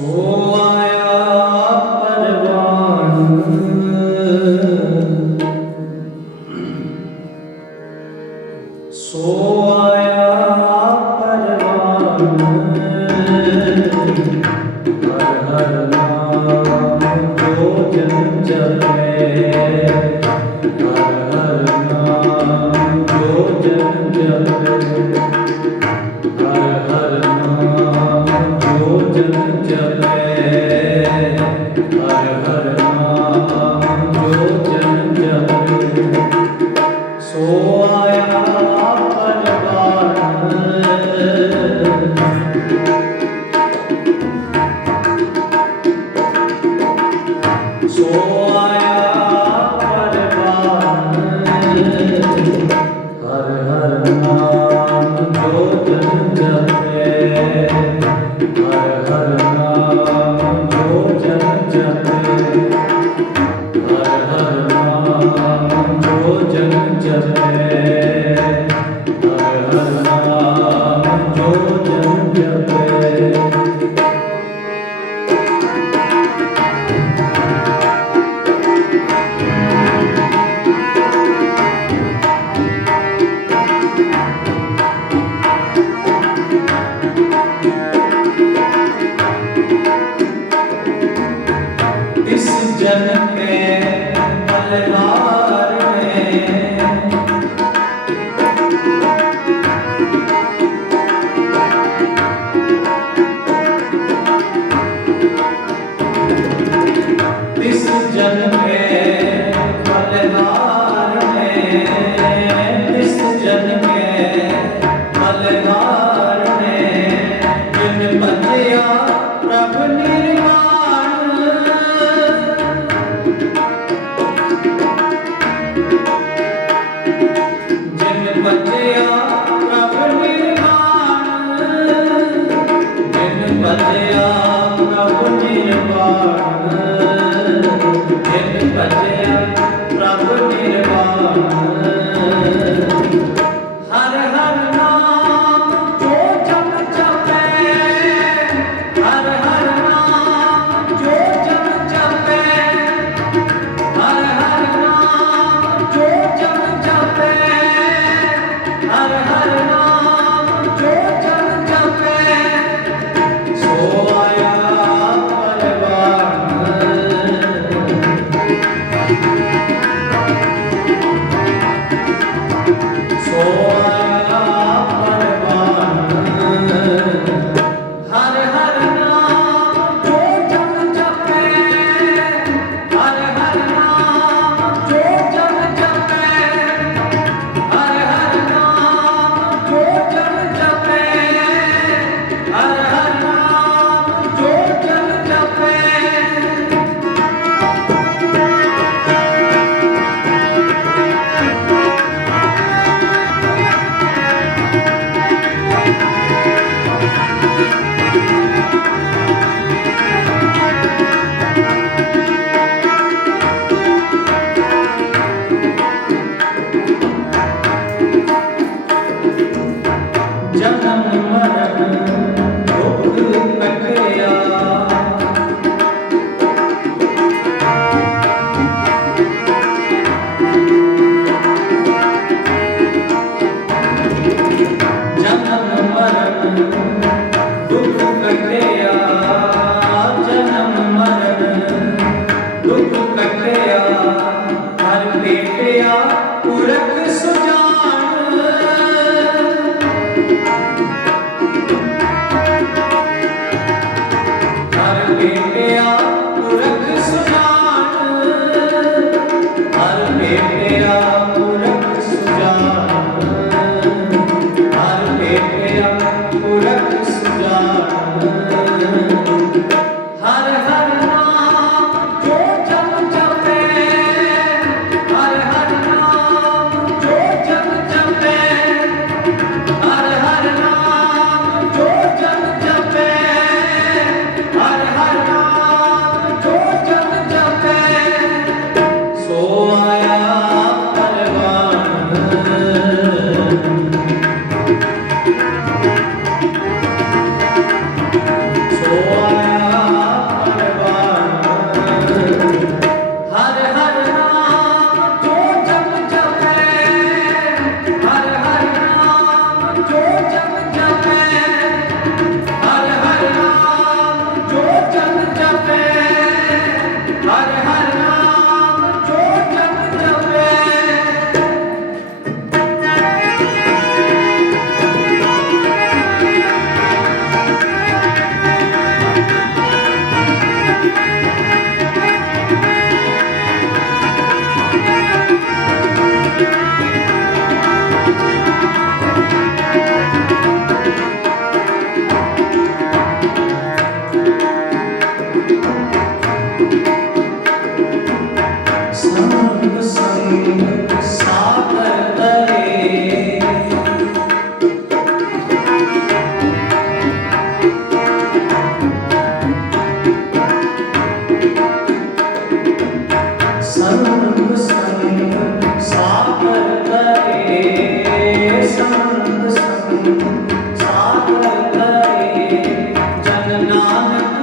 Oh, I am. Oh. Amen.